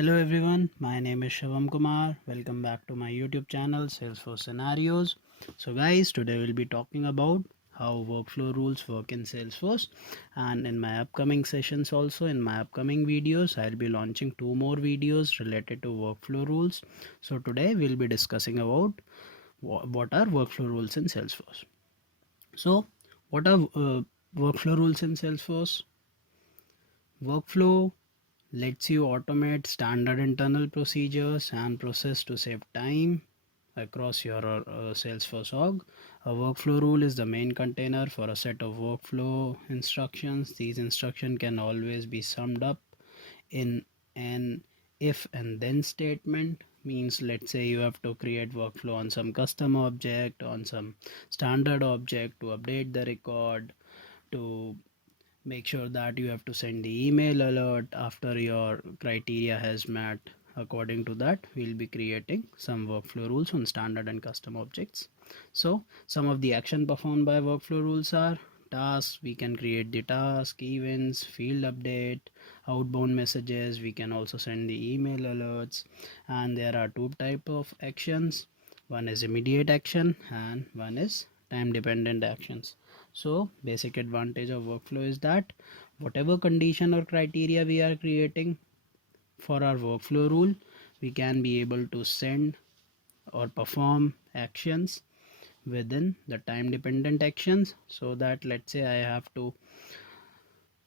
Hello everyone, my name is Shivam Kumar. Welcome back to my YouTube channel Salesforce Scenarios. So guys, today we'll be talking about how workflow rules work in Salesforce, and in my upcoming sessions also in my upcoming videos I'll be launching two more videos related to workflow rules. So today we'll be discussing about what are workflow rules in Salesforce. So what are workflow rules in Salesforce? Workflow lets you automate standard internal procedures and process to save time across your Salesforce org. A workflow rule is the main container for a set of workflow instructions. These instructions can always be summed up in an if and then statement. Means, let's say you have to create workflow on some custom object, on some standard object, to update the record, to make sure that you have to send the email alert after your criteria has met. According to that, we'll be creating some workflow rules on standard and custom objects. So some of the action performed by workflow rules are tasks. We can create the task, events, field update, outbound messages. We can also send the email alerts. And there are two type of actions. One is immediate action and one is time dependent actions. So basic advantage of workflow is that whatever condition or criteria we are creating for our workflow rule, we can be able to send or perform actions within the time dependent actions. So that, let's say I have to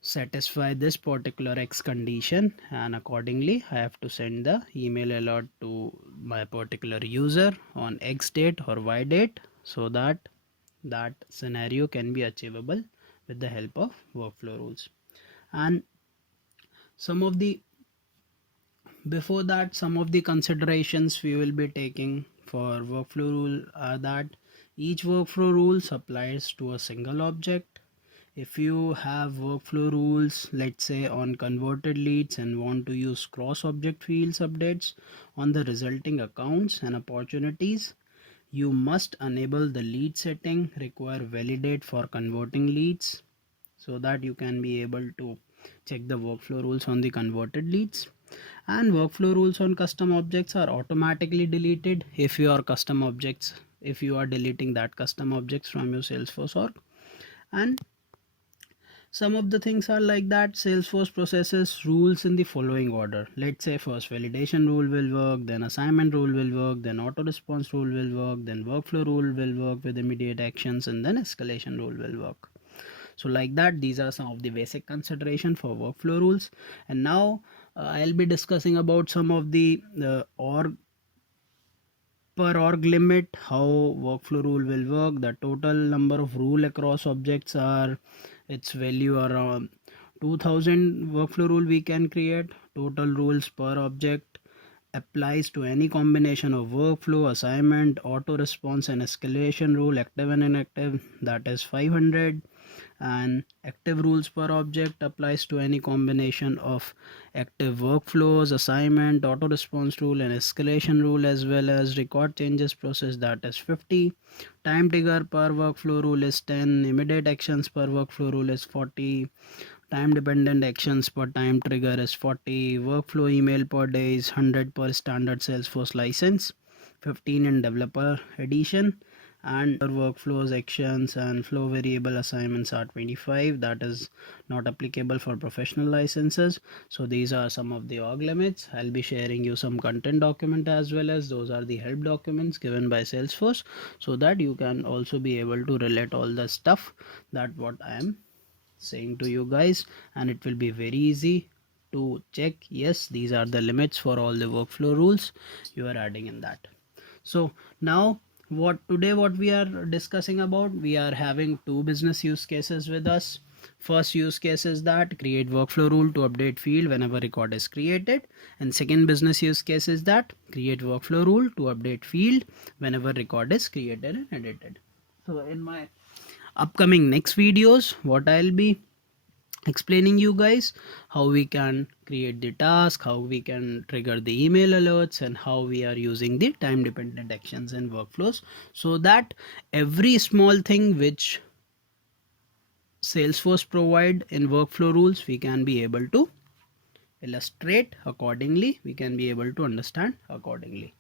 satisfy this particular X condition, and accordingly I have to send the email alert to my particular user on X date or Y date, so that that scenario can be achievable with the help of workflow rules. And some of the before that, some of the considerations we will be taking for workflow rule are that each workflow rule applies to a single object. If you have workflow rules, let's say on converted leads, and want to use cross object fields updates on the resulting accounts and opportunities, you must enable the lead setting require validate for converting leads, so that you can be able to check the workflow rules on the converted leads. And workflow rules on custom objects are automatically deleted if your custom objects, if you are deleting that custom objects from your Salesforce org. And some of the things are like that Salesforce processes rules in the following order. Let's say first validation rule will work, then assignment rule will work, then auto response rule will work, then workflow rule will work with immediate actions, and then escalation rule will work. So like that, these are some of the basic consideration for workflow rules. And now I'll be discussing about some of the org per org limit, how workflow rule will work. The total number of rule across objects are its value around 2000 workflow rule we can create. Total rules per object applies to any combination of workflow, assignment, auto response, and escalation rule, active and inactive, that is 500. And active rules per object applies to any combination of active workflows, assignment, auto response rule, and escalation rule, as well as record changes process, that is 50. Time trigger per workflow rule is 10. Immediate actions per workflow rule is 40. Time dependent actions per time trigger is 40. Workflow email per day is 100 per standard Salesforce license, 15 in developer edition. And workflows, actions, and flow variable assignments are 25. That is not applicable for professional licenses. So these are some of the org limits. I'll be sharing you some content document, as well as those are the help documents given by Salesforce, so that you can also be able to relate all the stuff that what I am saying to you guys, and it will be very easy to check. Yes, these are the limits for all the workflow rules you are adding in that. So now what we are discussing about, we are having two business use cases with us. First use case is that create workflow rule to update field whenever record is created, and second business use case is that create workflow rule to update field whenever record is created and edited. So in my upcoming next videos, what I'll be explaining you guys how we can create the task, how we can trigger the email alerts, and how we are using the time dependent actions and workflows, so that every small thing which Salesforce provide in workflow rules we can be able to illustrate accordingly, we can be able to understand accordingly.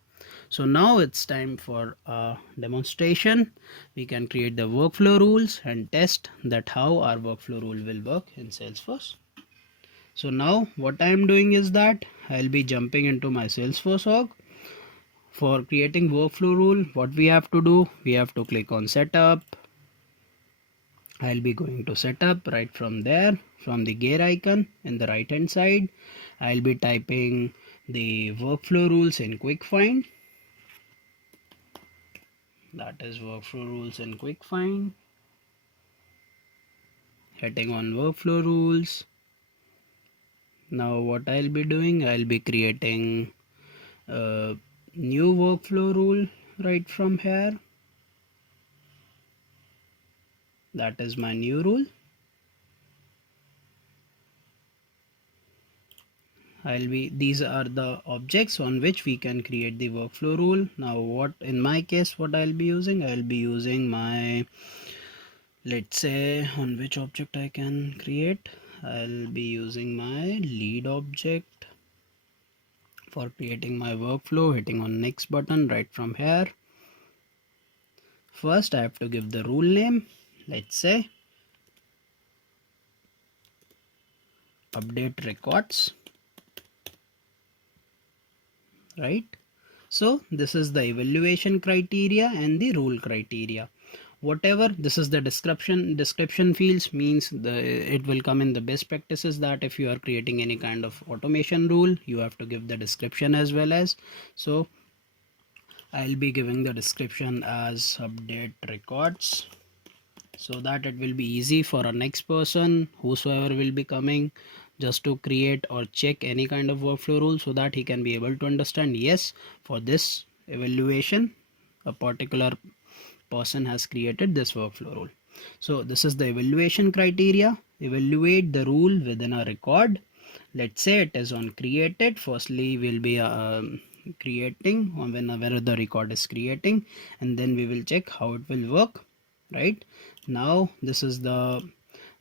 So now it's time for a demonstration. We can create the workflow rules and test that how our workflow rule will work in Salesforce. So now what I am doing is that I'll be jumping into my Salesforce org. For creating workflow rule, what we have to do, we have to click on setup. I'll be going to setup. Right from there, from the gear icon in the right hand side, I'll be typing the workflow rules in quick find. That is workflow rules in quick find. Hitting on workflow rules. Now what I'll be doing, I'll be creating a new workflow rule right from here. That is my new rule. These are the objects on which we can create the workflow rule. Now what in my case, what I'll be using my, let's say, on which object I can create, I'll be using my lead object for creating my workflow. Hitting on next button right from here. First I have to give the rule name, let's say update records, right? So this is the evaluation criteria and the rule criteria. Whatever this is the description fields, means it will come in the best practices that if you are creating any kind of automation rule, you have to give the description as well as. So I'll be giving the description as update records, so that it will be easy for a next person whosoever will be coming just to create or check any kind of workflow rule, so that he can be able to understand, yes, for this evaluation a particular person has created this workflow rule. So this is the evaluation criteria. Evaluate the rule within a record. Let's say it is on created. Firstly we'll be creating whenever the record is creating, and then we will check how it will work. Right now this is the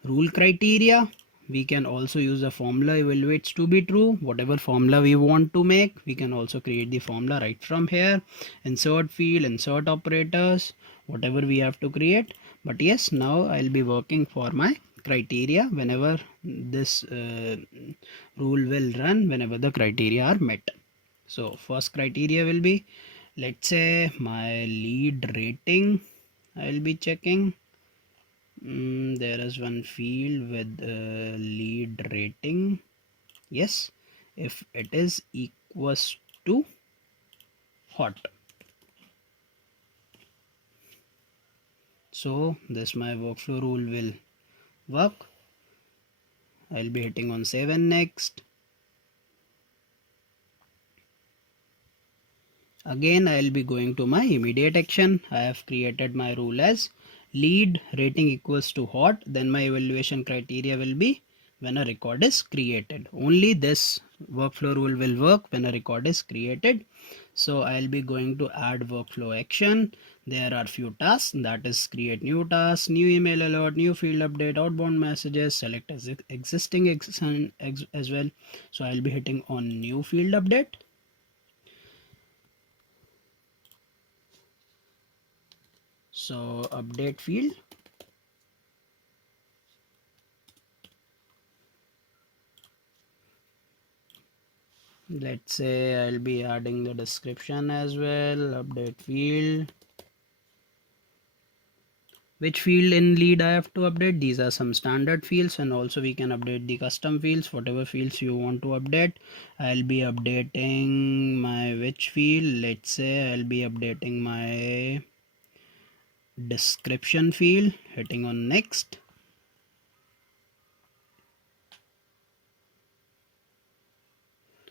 rule criteria. We can also use the formula evaluates to be true. Whatever formula we want to make, we can also create the formula right from here. Insert field, insert operators, whatever we have to create. But yes, now I'll be working for my criteria whenever this rule will run, whenever the criteria are met. So first criteria will be, let's say, my lead rating. I'll be checking. There is one field with lead rating. Yes, if it is equals to hot. So this my workflow rule will work. I'll be hitting on save and next. Again I'll be going to my immediate action. I have created my rule as lead rating equals to hot. Then my evaluation criteria will be when a record is created. Only this workflow rule will work when a record is created. So I'll be going to add workflow action. There are few tasks, that is create new task, new email alert, new field update, outbound messages, select as existing as well. So I'll be hitting on new field update. So update field. Let's say I'll be adding the description as well. Update field. Which field in lead I have to update? These are some standard fields, and also we can update the custom fields, whatever fields you want to update. I'll be updating my which field. Let's say I'll be updating my description field. Hitting on next.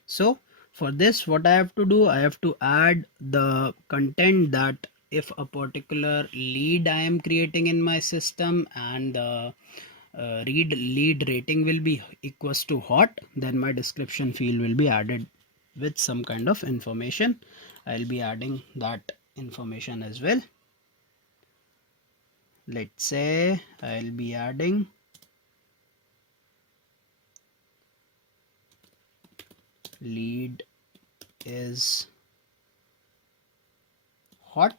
So for this, what I have to do, I have to add the content that if a particular lead I am creating in my system and the lead rating will be equals to hot, then my description field will be added with some kind of information. I'll be adding that information as well. Let's say I'll be adding lead is hot,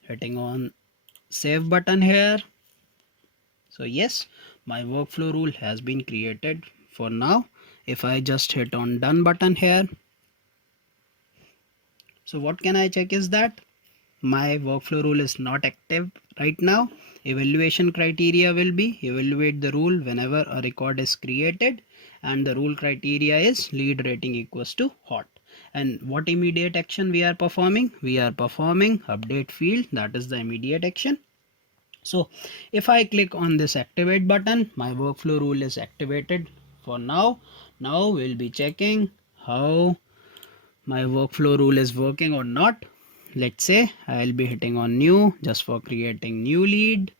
hitting on save button here. So yes, my workflow rule has been created for now. If I just hit on done button here, so what can I check is that my workflow rule is not active right now. Evaluation criteria will be evaluate the rule whenever a record is created, and the rule criteria is lead rating equals to hot. And what immediate action we are performing? We are performing update field, that is the immediate action. So if I click on this activate button, my workflow rule is activated for now. Now we'll be checking how my workflow rule is working or not. Let's say I'll be hitting on new just for creating new lead.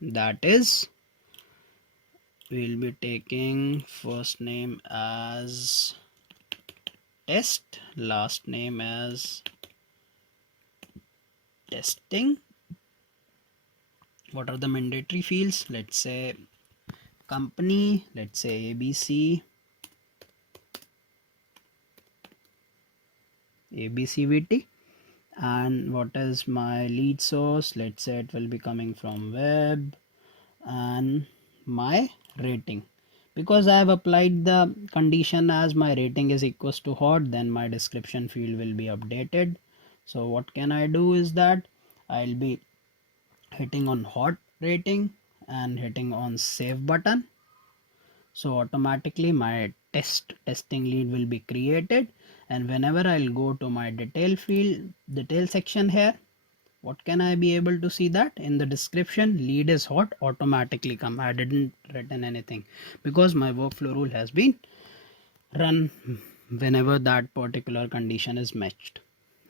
That is, we'll be taking first name as test, last name as testing. What are the mandatory fields? Let's say company, let's say ABC, ABCVT. And what is my lead source? Let's say it will be coming from web, and my rating, because I have applied the condition as my rating is equals to hot, then my description field will be updated. So what can I do is that I'll be hitting on hot rating and hitting on save button. So automatically my testing lead will be created, and whenever I'll go to my detail section here, what can I be able to see that in the description lead is hot automatically come. I didn't written anything because my workflow rule has been run whenever that particular condition is matched,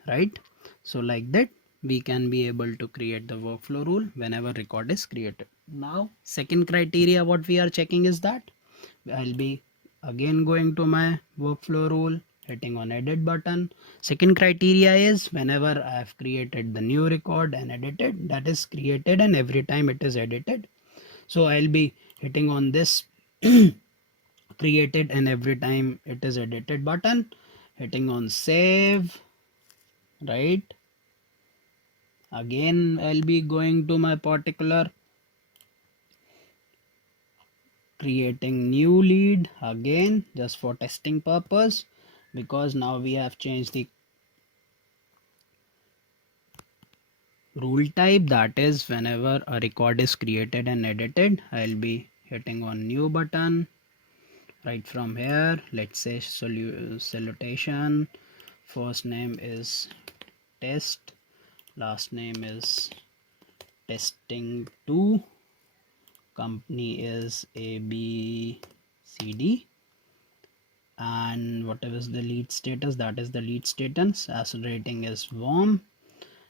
right? So like that we can be able to create the workflow rule whenever record is created. Now second criteria what we are checking is that I'll be again going to my workflow rule, hitting on edit button. Second criteria is whenever I have created the new record and edited, that is created and every time it is edited. So I'll be hitting on this created and every time it is edited button, hitting on save, right? Again I'll be going to my particular creating new lead again just for testing purpose, because now we have changed the rule type. That is whenever a record is created and edited, I'll be hitting on new button right from here. Let's say salutation, first name is test, last name is testing 2, company is ABCD, and whatever is the lead status, that is the lead status, as rating is warm.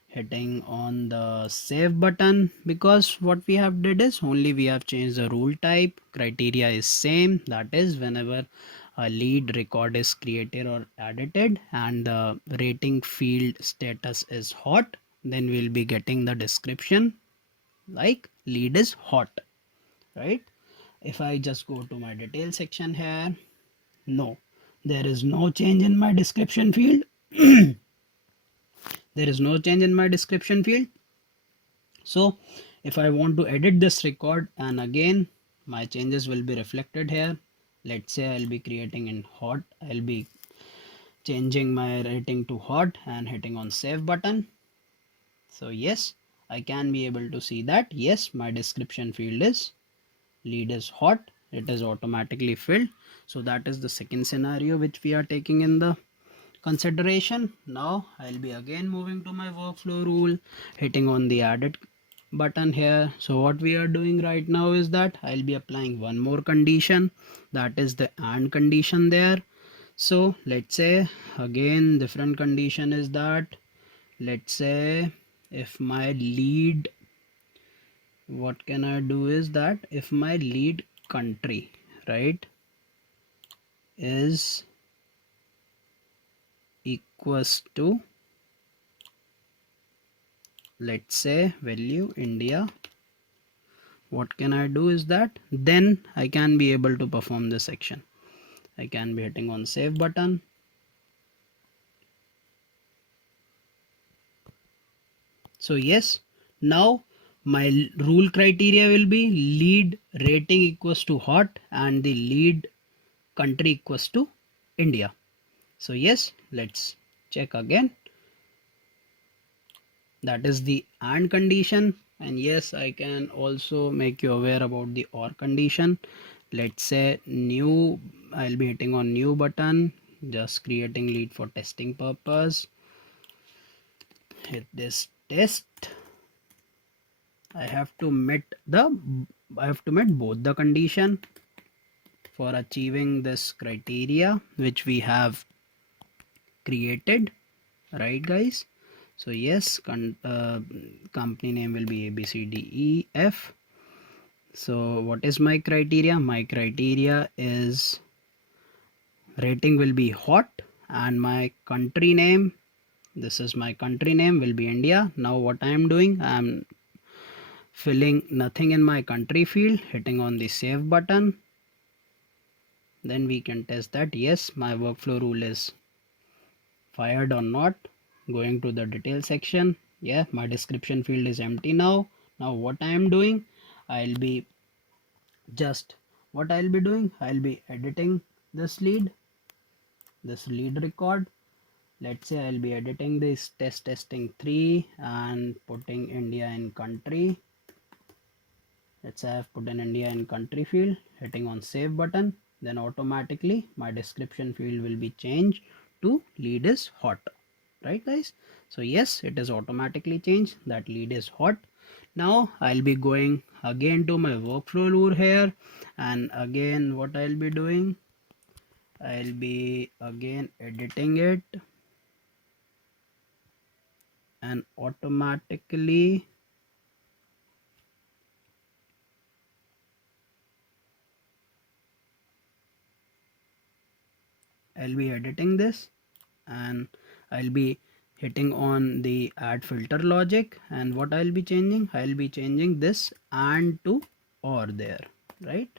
Hitting on the save button, because what we have did is only we have changed the rule type, criteria is same, that is whenever a lead record is created or edited and the rating field status is hot, then we'll be getting the description like lead is hot, right? If I just go to my detail section here, no, there is no change in my description field. There is no change in my description field. So if I want to edit this record, and again my changes will be reflected here. Let's say I'll be creating in hot, I'll be changing my rating to hot and hitting on save button. So yes, I can be able to see that yes, my description field is lead is hot, it is automatically filled. So that is the second scenario which we are taking in the consideration. Now I'll be again moving to my workflow rule, hitting on the added button here. So what we are doing right now is that I'll be applying one more condition, that is the and condition there. So let's say again different condition is that, let's say if my lead, what can I do is that if my lead country, right, is equals to, let's say value India, what can I do is that then I can be able to perform this section. I can be hitting on save button. So yes, now my rule criteria will be lead rating equals to hot and the lead country equals to India. So yes, let's check again. That is the AND condition. And yes, I can also make you aware about the OR condition. Let's say new, I'll be hitting on new button, just creating lead for testing purpose. Hit this test. I have to meet both the condition for achieving this criteria which we have created, right guys? So yes, company name will be ABCDEF. So what is my criteria? My criteria is rating will be hot and my country name, this is my country name, will be India. Now what I am doing, I am filling nothing in my country field, hitting on the save button. Then we can test that yes, my workflow rule is fired or not. Going to the detail section, yeah, my description field is empty now. Now what I am doing, I'll be just what I'll be doing, I'll be editing this lead record. Let's say I'll be editing this testing 3 and putting India in country. Let's say I've put an India in country field, hitting on save button, then automatically my description field will be changed to lead is hot, right guys? So yes, it is automatically changed that lead is hot. Now I'll be going again to my workflow rule here, and again what I'll be doing, I'll be again editing it and automatically I'll be editing this and I'll be hitting on the add filter logic, and what I'll be changing this and to or there, right?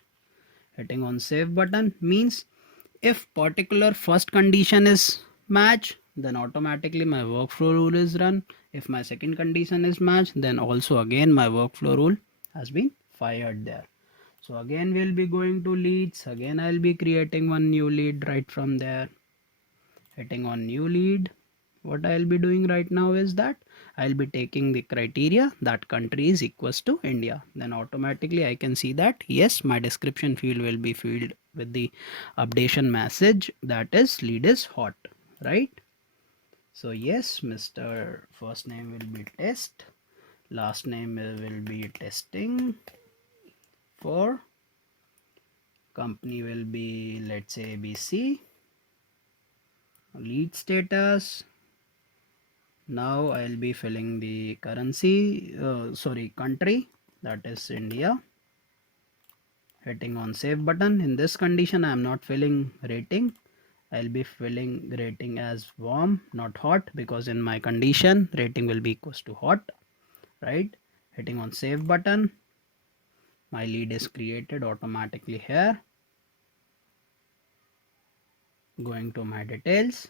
Hitting on save button means if particular first condition is match, then automatically my workflow rule is run. If my second condition is match, then also again my workflow rule has been fired there. So again we'll be going to leads, again I'll be creating one new lead right from there, hitting on new lead. What I'll be doing right now is that I'll be taking the criteria that country is equals to India. Then automatically I can see that yes, my description field will be filled with the updation message that is lead is hot, right? So yes, Mr. First name will be test, last name will be testing, for company will be let's say ABC, lead status. Now I'll be filling the country, that is India, hitting on save button. In this condition I am not filling rating, I'll be filling rating as warm not hot, because in my condition rating will be equals to hot, right? Hitting on save button, my lead is created automatically here. Going to my details,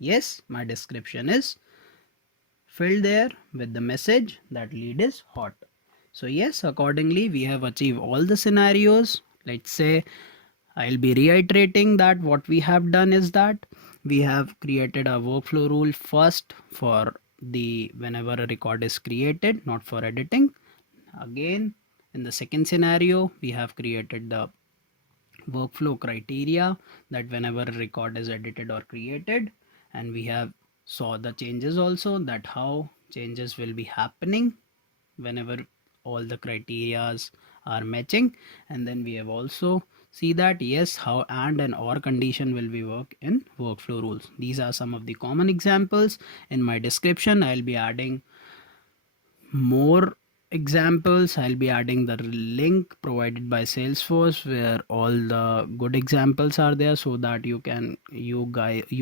yes, my description is filled there with the message that lead is hot. So yes, accordingly we have achieved all the scenarios. Let's say I'll be reiterating that what we have done is that we have created a workflow rule first for the whenever a record is created, not for editing. Again, in the second scenario we have created the workflow criteria that whenever a record is edited or created, and we have saw the changes also, that how changes will be happening whenever all the criterias are matching. And then we have also see that yes, how and or condition will be work in workflow rules. These are some of the common examples. In my description I'll be adding more examples. I'll be adding the link provided by Salesforce where all the good examples are there, so that you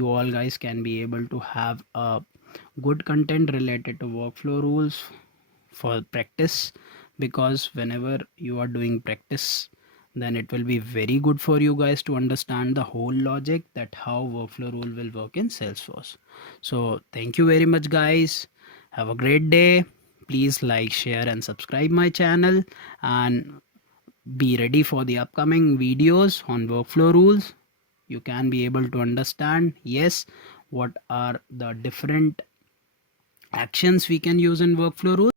all guys can be able to have a good content related to workflow rules for practice because whenever you are doing practice, then it will be very good for you guys to understand the whole logic that how workflow rule will work in Salesforce. So thank you very much guys. Have a great day. Please like, share and subscribe my channel, and be ready for the upcoming videos on workflow rules. You can be able to understand, yes, what are the different actions we can use in workflow rules.